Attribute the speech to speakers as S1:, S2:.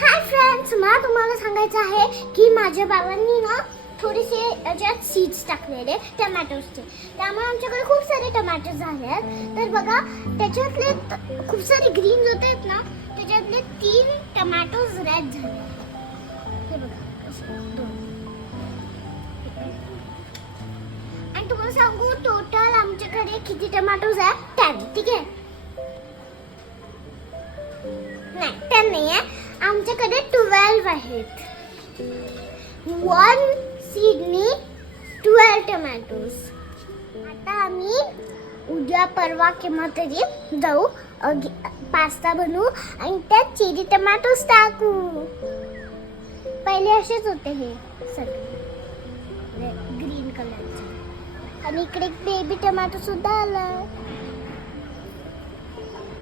S1: Hi friends मला तुम्हाला सांगायचं आहे की माझ्या बाबांनी ना थोडेसे याच्यात सीड्स टाकलेले टमॅटोजचे त्यामुळे आमच्याकडे खूप सारे टमॅटो झाले आहेत तर बघा त्याच्यातले खूप सारे ग्रीन होते आहेत ना त्याच्यातले तीन टमॅटोज रेड झाले. हे बघा दोन. आणि तुम्हाला सांगू टोटल आमच्याकडे किती टमॅटोज आहेत? टेन ठीक आहे? नाही टेन नाही आहे आमच्याकडे ट्वेल्व आहेत. वन सिडनी ट्वेल्व टमॅटोज आता आम्ही उद्या परवा केव्हा तरी जाऊ पास्ता बनवू आणि त्यात चिरी टमॅटोज टाकू. पहिले असेच होते हे सगळे. ग्रीन कलरचे आणि इकडे बेबी टमॅटो सुद्धा आला